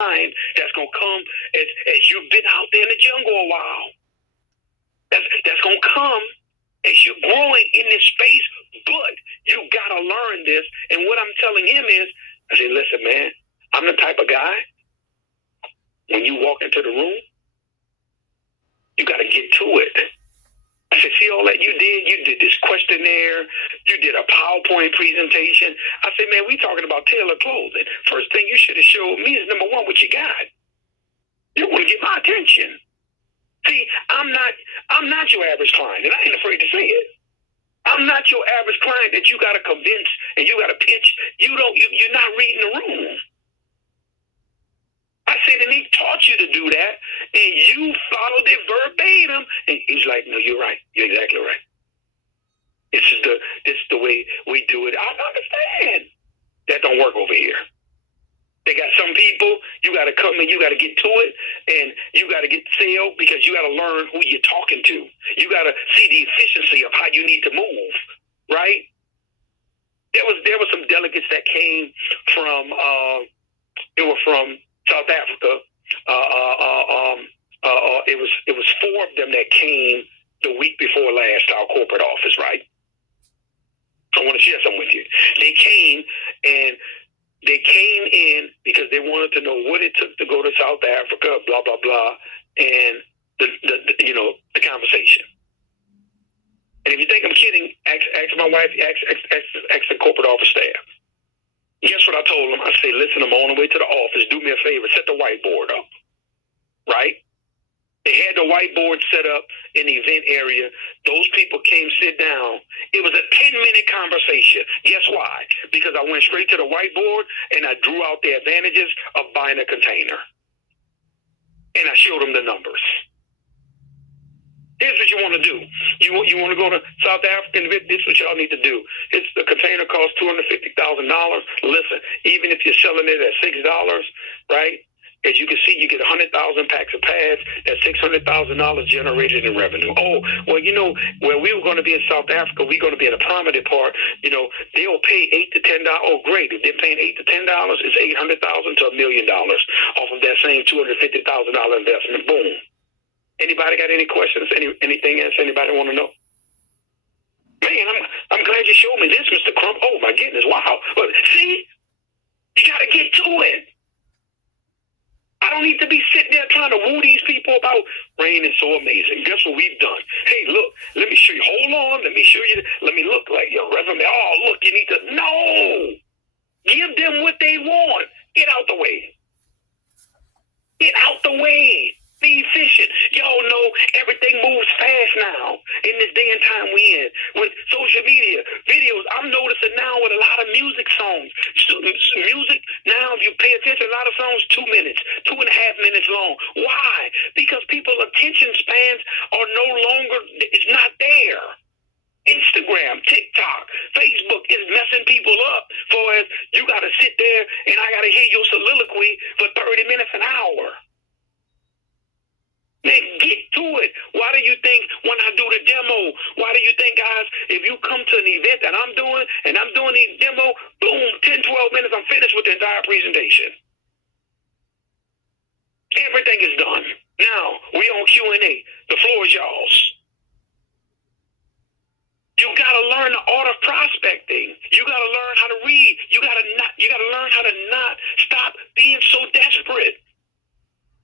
time that's going to come as you've been out there in the jungle a while. That's going to come as you're growing in this space, but you got to learn this. And what I'm telling him is, I say, listen, man, I'm the type of guy, when you walk into the room, you got to get to it. I said, see all that you did this questionnaire, you did a PowerPoint presentation. I said, man, we talking about tailored clothing. First thing you should have showed me is, number one, what you got. You want to get my attention. See, I'm not your average client, and I ain't afraid to say it. I'm not your average client that you got to convince and you got to pitch. You're not reading the room. I said, and he taught you to do that, and you followed it verbatim. And he's like, no, you're right. You're exactly right. This is the way we do it. I understand. That don't work over here. They got some people, you got to come and you got to get to it, and you got to get sale because you got to learn who you're talking to. You got to see the efficiency of how you need to move, right? There was some delegates that came from, they were from South Africa. It was 4 of them that came the week before last to our corporate office, right? I want to share something with you. They came in because they wanted to know what it took to go to South Africa, blah, blah, blah, and the conversation. And if you think I'm kidding, ask my wife, ask the corporate office staff. Guess what I told them? I said, listen, I'm on the way to the office. Do me a favor, set the whiteboard up, right? They had the whiteboard set up in the event area. Those people came, sit down. It was a 10-minute conversation. Guess why? Because I went straight to the whiteboard and I drew out the advantages of buying a container. And I showed them the numbers. Here's what you want to do. You want to go to South Africa, and this is what y'all need to do. The container costs $250,000. Listen, even if you're selling it at $6, right? As you can see, you get 100,000 packs of pads. That's $600,000 generated in revenue. Oh, well, where we were going to be in South Africa, we're going to be in a prominent part. They'll pay $8 to $10. Oh, great! If they're paying $8 to $10, it's $800,000 to $1 million off of that same $250,000 investment. Boom. Anybody got any questions? Anything else? Anybody want to know? Man, I'm glad you showed me this, Mr. Crump. Oh my goodness! Wow. But see, you got to get to it. I don't need to be sitting there trying to woo these people about rain is so amazing. Guess what we've done? Hey, look, let me show you. Hold on, let me show you. Let me look like your resume. Oh, look, you need to know. Give them what they want. Get out the way. Get out the way. Be efficient. Y'all know everything moves fast now in this day and time we in. With social media, videos, I'm noticing now with a lot of music songs. Music, now if you pay attention, a lot of songs 2 minutes, 2.5 minutes long. Why? Because people's attention spans are no longer, it's not there. Instagram, TikTok, Facebook is messing people up for as you got to sit there and I got to hear your soliloquy for 30 minutes, an hour. Man, get to it. Why do you think when I do the demo, why do you think, guys, if you come to an event that I'm doing and I'm doing the demo, boom, 10, 12 minutes, I'm finished with the entire presentation. Everything is done. Now, we on Q&A. The floor is y'all's. You got to learn the art of prospecting. You got to learn how to read. You got to learn how to not stop being so desperate.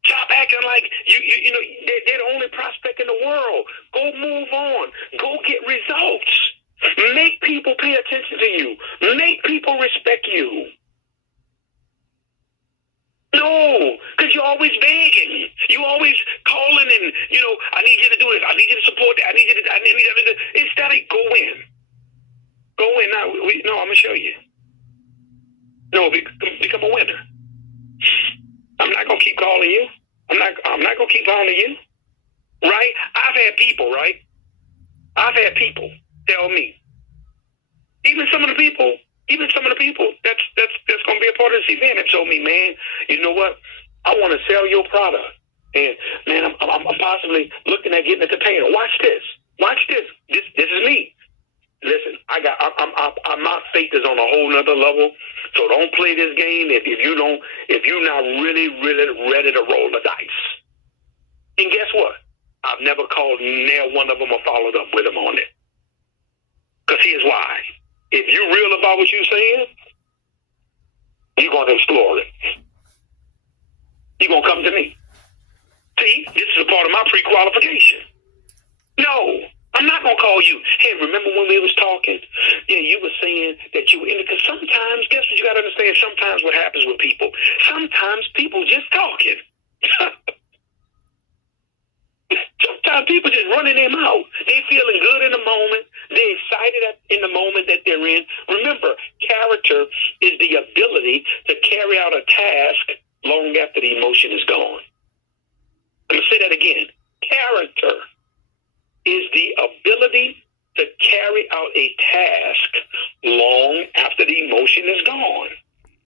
Stop acting like they're the only prospect in the world. Go move on. Go get results. Make people pay attention to you. Make people respect you. No, because you're always begging. You always calling and, I need you to do this. I need you to support that. I need you to instead of go in. Go in. Now, I'm going to show you. No, become a winner. I'm not going to keep calling you. I'm not going to keep calling you. Right? I've had people tell me, even some of the people that's going to be a part of this event have told me, man, you know what? I want to sell your product. And, man, I'm possibly looking at getting a container. Watch this. This is me. listen, my faith is on a whole nother level. So don't play this game if you're not really, really ready to roll the dice. And guess what? I've never called near one of them or followed up with them on it. Because here's why. If you're real about what you're saying, you're going to explore it. You're going to come to me. See, this is a part of my pre-qualification. No, I'm not going to call you. Hey, remember when we was talking? Yeah, you were saying that you were in it. Because sometimes, guess what you got to understand? Sometimes what happens with people, sometimes people just talking. Sometimes people just running their mouth. They feeling good in the moment. They're excited in the moment that they're in. Remember, character is the ability to carry out a task long after the emotion is gone. I'm going to say that again. Character is the ability to carry out a task long after the emotion is gone.